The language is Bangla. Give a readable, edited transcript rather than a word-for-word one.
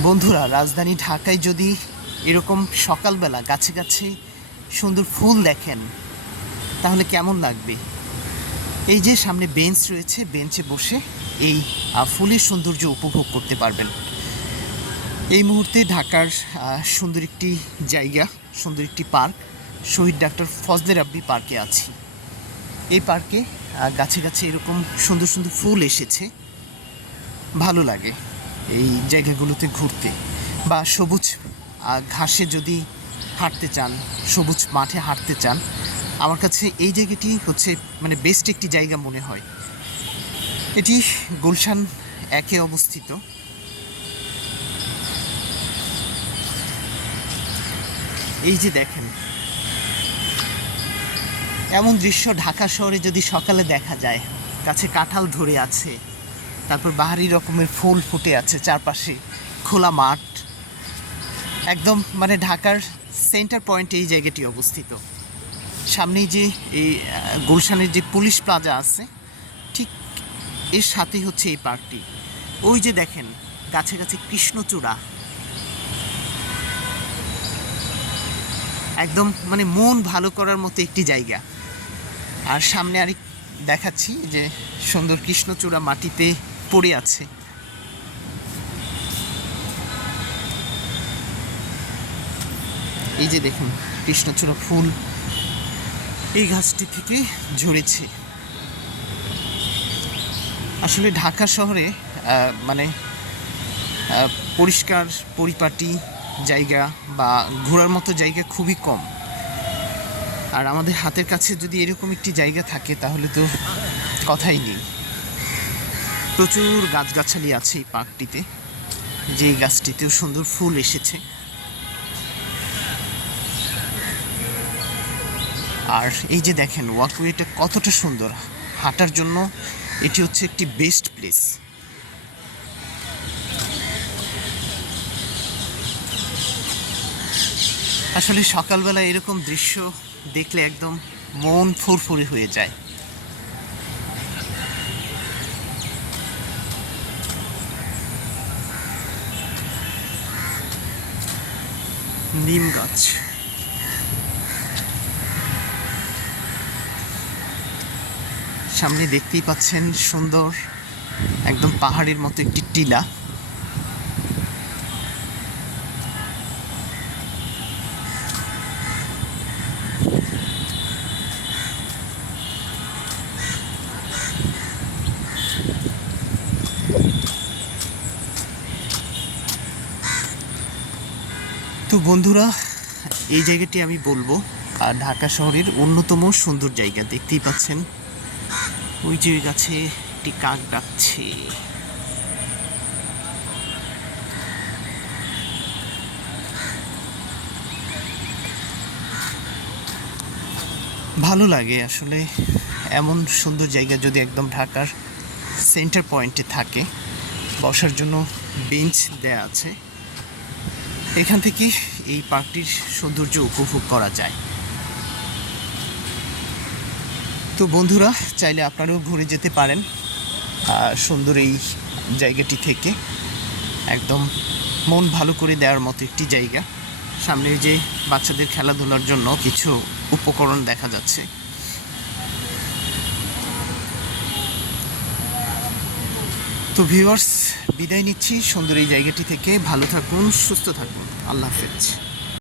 বন্ধুরা, রাজধানী ঢাকায় যদি এরকম সকালবেলা গাছে গাছে সুন্দর ফুল দেখেন তাহলে কেমন লাগবে। এই যে সামনে বেঞ্চ রয়েছে, বেঞ্চে বসে এই ফুলের সৌন্দর্য উপভোগ করতে পারবেন। এই মুহূর্তে ঢাকার সুন্দর একটি জায়গা, সুন্দর একটি পার্ক, শহীদ ডাক্তার ফজলে রাব্বি পার্কে আছি। এই পার্কে গাছে গাছে এরকম সুন্দর সুন্দর ফুল এসেছে, ভালো লাগে এই জায়গাগুলোতে ঘুরতে। বা সবুজ ঘাসে যদি হাঁটতে চান, সবুজ মাঠে হাঁটতে চান, আমার কাছে এই জায়গাটি হচ্ছে মানে বেস্ট একটি জায়গা মনে হয়। এটি গুলশান 1-এ অবস্থিত। এই যে দেখেন, এমন দৃশ্য ঢাকা শহরে যদি সকালে দেখা যায়। কাছে কাঁঠাল ধরে আছে, তারপর বাহারি রকমের ফুল ফুটে আছে, চারপাশে খোলা মাঠ, একদম মানে ঢাকার সেন্টার পয়েন্টে এই জায়গাটি অবস্থিত। সামনেই যে এই গুলশানের যে পুলিশ প্লাজা আছে, ঠিক এর সাথেই হচ্ছে এই পার্কটি। ওই যে দেখেন গাছে গাছে কৃষ্ণচূড়া, একদম মানে মন ভালো করার মতো একটি জায়গা। আর সামনে আরেক দেখাচ্ছি যে সুন্দর কৃষ্ণচূড়া মাটিতে পড়ে আছে। এই যে দেখুন কৃষ্ণচূড়া ফুল এই গাছটি থেকে ঝরেছে। আসলে ঢাকা শহরে মানে পরিষ্কার পরিপাটি জায়গা বা ঘোরার মতো জায়গা খুবই কম। আর আমাদের হাতের কাছে যদি এরকম একটি জায়গা থাকে তাহলে তো কথাই নেই। প্রচুর গাছগাছালি আছে এই পার্কটিতে, যেই গাছটিতেও সুন্দর ফুল এসেছে। আর এই যে দেখেন ওয়াকওয়েটা কতটা সুন্দর, হাঁটার জন্য এটি হচ্ছে একটি বেস্ট প্লেস। আসলে সকালবেলা এরকম দৃশ্য দেখলে একদম মন ফুরফুরে হয়ে যায়। নিম গাছ, সামনে দেখতেই পাচ্ছেন সুন্দর একদম পাহাড়ের মতো একটি টিলা। তো বন্ধুরা, এই জায়গাটি আমি বলবো ঢাকা শহরের অন্যতম সুন্দর জায়গা। দেখতেই পাচ্ছেন ওই যে গাছে একটি কাক ডাকছে। ভালো লাগে আসলে এমন সুন্দর জায়গা যদি একদম ঢাকার সেন্টার পয়েন্টে থাকে। বসার জন্য বেঞ্চ দেয়া আছে, এখান থেকে এই পার্কটির সৌন্দর্য উপভোগ করা যায়। তো বন্ধুরা, চাইলে আপনারাও ঘুরে যেতে পারেন সুন্দর এই জায়গাটি থেকে। একদম মন ভালো করে দেওয়ার মতো একটি জায়গা। সামনে যে বাচ্চাদের খেলাধুলার জন্য কিছু উপকরণ দেখা যাচ্ছে। তো ভিউয়ার্স, বিদায় নিচ্ছি সুন্দর এই জায়গাটি থেকে। ভালো থাকুন, সুস্থ থাকুন, আল্লাহ হাফেজ।